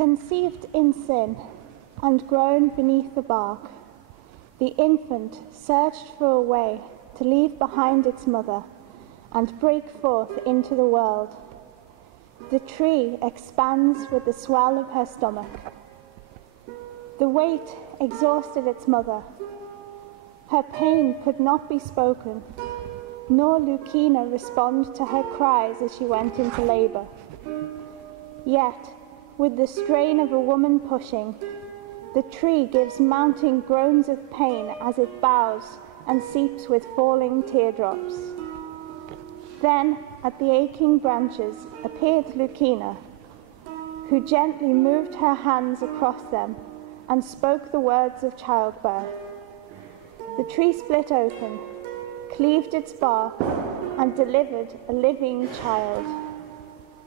Conceived in sin and grown beneath the bark, the infant searched for a way to leave behind its mother and break forth into the world. The tree expands with the swell of her stomach. The weight exhausted its mother. Her pain could not be spoken, nor Lucina respond to her cries as she went into labor. Yet, with the strain of a woman pushing, the tree gives mounting groans of pain as it bows and seeps with falling teardrops. Then, at the aching branches, appeared Lucina, who gently moved her hands across them and spoke the words of childbirth. The tree split open, cleaved its bark, and delivered a living child.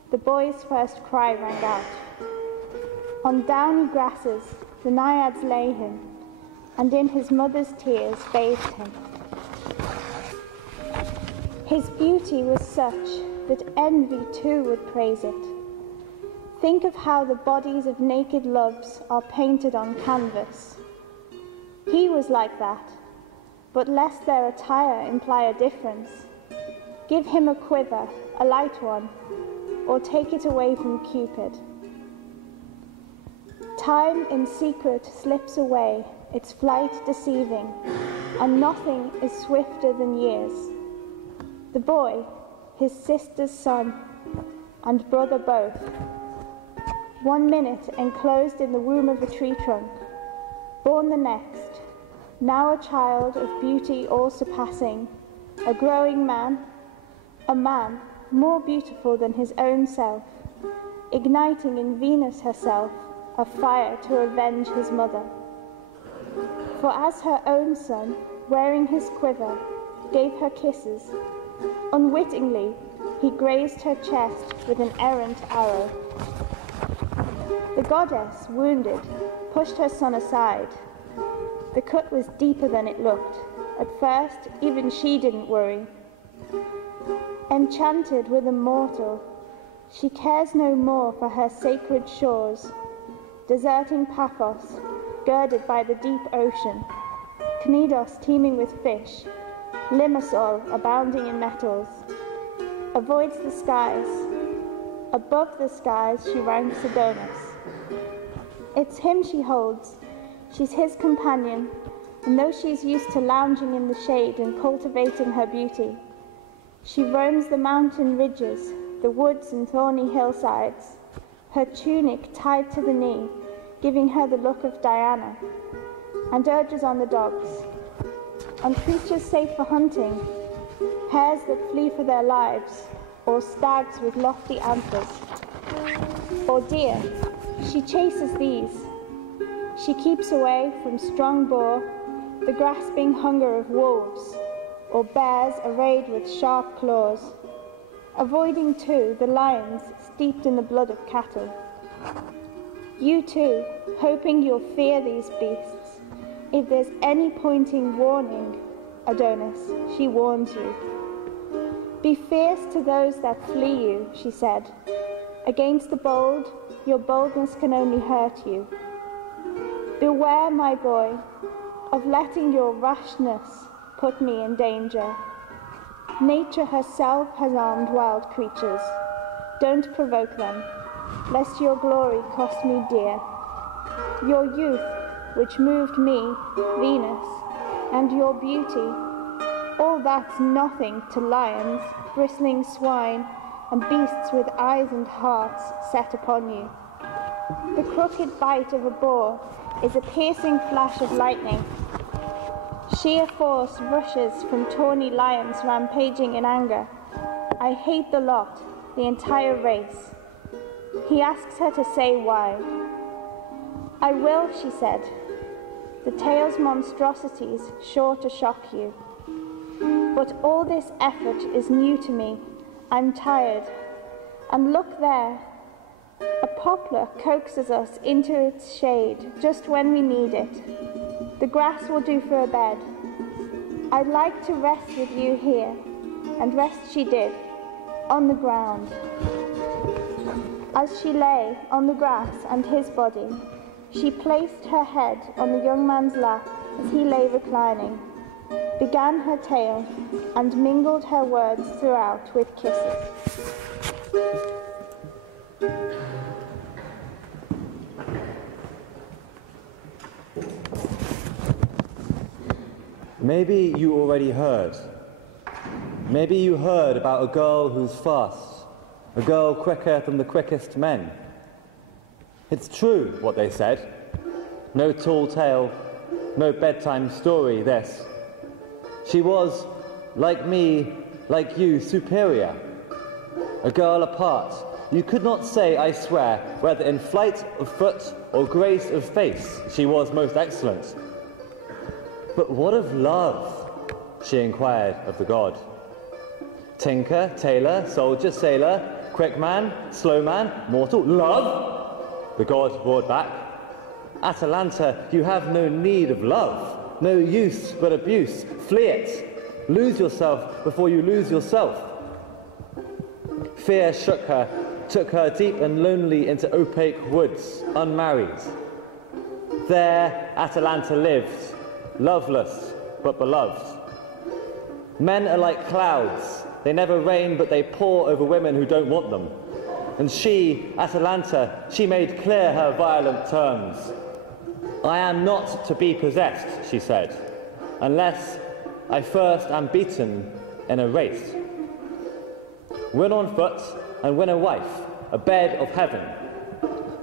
The boy's first cry rang out. On downy grasses, the naiads lay him, and in his mother's tears bathed him. His beauty was such that envy too would praise it. Think of how the bodies of naked loves are painted on canvas. He was like that, but lest their attire imply a difference. Give him a quiver, a light one, or take it away from Cupid. Time in secret slips away, its flight deceiving, and nothing is swifter than years. The boy, his sister's son, and brother both, 1 minute enclosed in the womb of a tree trunk, born the next, now a child of beauty all surpassing, a growing man, a man more beautiful than his own self, igniting in Venus herself a fire to avenge his mother. For as her own son, wearing his quiver, gave her kisses, unwittingly he grazed her chest with an errant arrow. The goddess, wounded, pushed her son aside. The cut was deeper than it looked. At first, even she didn't worry. Enchanted with a mortal, she cares no more for her sacred shores, deserting Paphos, girded by the deep ocean, Cnidos teeming with fish, Limassol abounding in metals, avoids the skies. Above the skies she ranks Adonis. It's him she holds, she's his companion, and though she's used to lounging in the shade and cultivating her beauty, she roams the mountain ridges, the woods and thorny hillsides, her tunic tied to the knee, giving her the look of Diana, and urges on the dogs, on creatures safe for hunting, hares that flee for their lives, or stags with lofty antlers, or deer. She chases these. She keeps away from strong boar, the grasping hunger of wolves, or bears arrayed with sharp claws, avoiding too the lions steeped in the blood of cattle. You too, hoping you'll fear these beasts, if there's any pointing warning, Adonis, she warns you. Be fierce to those that flee you, she said. Against the bold, your boldness can only hurt you. Beware, my boy, of letting your rashness put me in danger. Nature herself has armed wild creatures. Don't provoke them, lest your glory cost me dear. Your youth, which moved me, Venus, and your beauty, all that's nothing to lions, bristling swine, and beasts with eyes and hearts set upon you. The crooked bite of a boar is a piercing flash of lightning. Sheer force rushes from tawny lions rampaging in anger. I hate the lot, the entire race. He asks her to say why. I will, she said. The tale's monstrosities sure to shock you. But all this effort is new to me. I'm tired. And look there. A poplar coaxes us into its shade just when we need it. The grass will do for a bed. I'd like to rest with you here. And rest she did, on the ground. As she lay on the grass and his body, she placed her head on the young man's lap as he lay reclining, began her tale, and mingled her words throughout with kisses. Maybe you already heard. Maybe you heard about a girl who's fast, a girl quicker than the quickest men. It's true what they said. No tall tale, no bedtime story, this. She was, like me, like you, superior. A girl apart. You could not say, I swear, whether in flight of foot or grace of face, she was most excellent. But what of love? She inquired of the god. Tinker, tailor, soldier, sailor, quick man, slow man, mortal, love? The god roared back. Atalanta, you have no need of love, no use but abuse. Flee it. Lose yourself before you lose yourself. Fear shook her, took her deep and lonely into opaque woods, unmarried. There Atalanta lived, loveless but beloved. Men are like clouds. They never rain, but they pour over women who don't want them. And she, Atalanta, she made clear her violent terms. I am not to be possessed, she said, unless I first am beaten in a race. Win on foot and win a wife, a bed of heaven.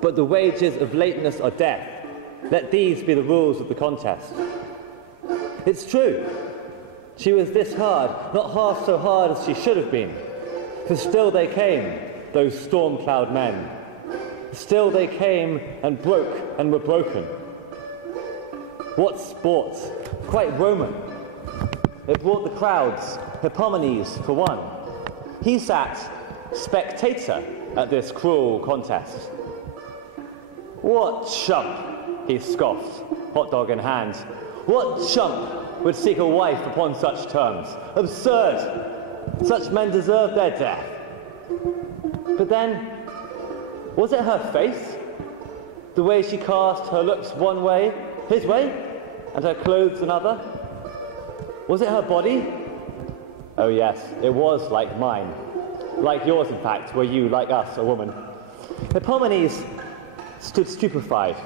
But the wages of lateness are death. Let these be the rules of the contest. It's true. She was this hard, not half so hard as she should have been. For still they came, those storm cloud men. Still they came and broke and were broken. What sport? Quite Roman. It brought the crowds, Hippomenes for one. He sat spectator at this cruel contest. What chump, he scoffed, hot dog in hand. What chump would seek a wife upon such terms? Absurd! Such men deserve their death. But then, was it her face? The way she cast her looks one way, his way, and her clothes another? Was it her body? Oh yes, it was like mine. Like yours, in fact, were you, like us, a woman. Hippomenes stood stupefied,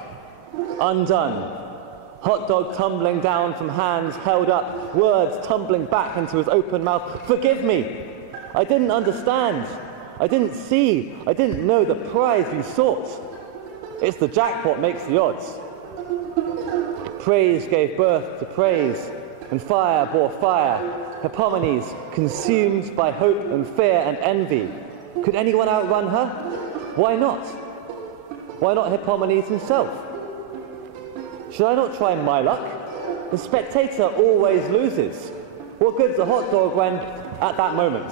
undone, hot dog tumbling down from hands held up, words tumbling back into his open mouth. Forgive me! I didn't understand. I didn't see. I didn't know the prize you sought. It's the jackpot makes the odds. Praise gave birth to praise, and fire bore fire. Hippomenes, consumed by hope and fear and envy. Could anyone outrun her? Why not? Why not Hippomenes himself? Should I not try my luck? The spectator always loses. What good's a hot dog when, at that moment,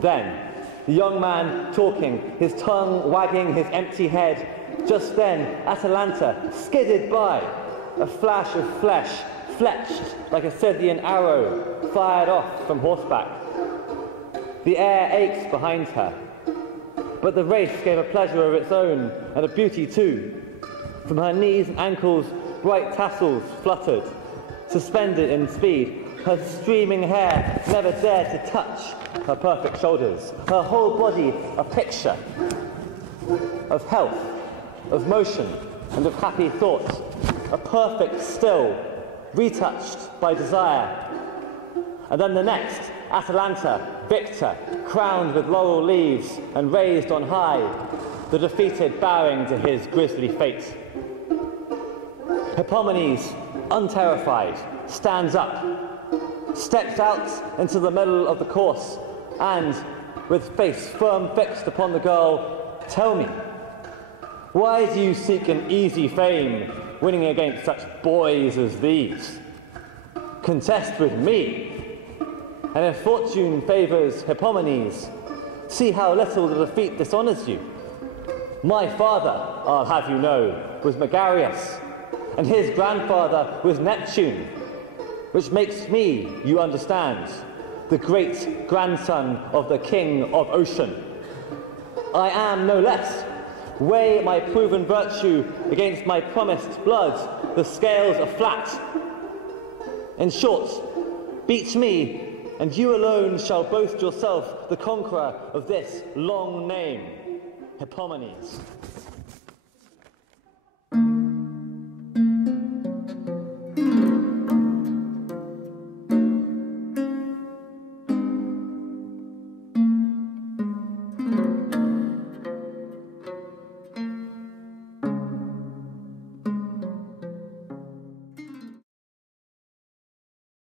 then, the young man talking, his tongue wagging his empty head, just then, Atalanta skidded by, a flash of flesh, fletched like a Scythian arrow, fired off from horseback. The air aches behind her, but the race gave a pleasure of its own, and a beauty too. From her knees and ankles, bright tassels fluttered, suspended in speed. Her streaming hair never dared to touch her perfect shoulders. Her whole body a picture of health, of motion, and of happy thought. A perfect still, retouched by desire. And then the next, Atalanta, victor, crowned with laurel leaves and raised on high, the defeated bowing to his grisly fate. Hippomenes, unterrified, stands up, steps out into the middle of the course, and, with face firm fixed upon the girl, tell me, why do you seek an easy fame, winning against such boys as these? Contest with me, and if fortune favours Hippomenes, see how little the defeat dishonours you. My father, I'll have you know, was Megarius, and his grandfather was Neptune, which makes me, you understand, the great grandson of the king of ocean. I am no less Weigh my proven virtue against my promised blood. The scales are flat. In short, beat me, and you alone shall boast yourself the conqueror of this long name, Hippomenes.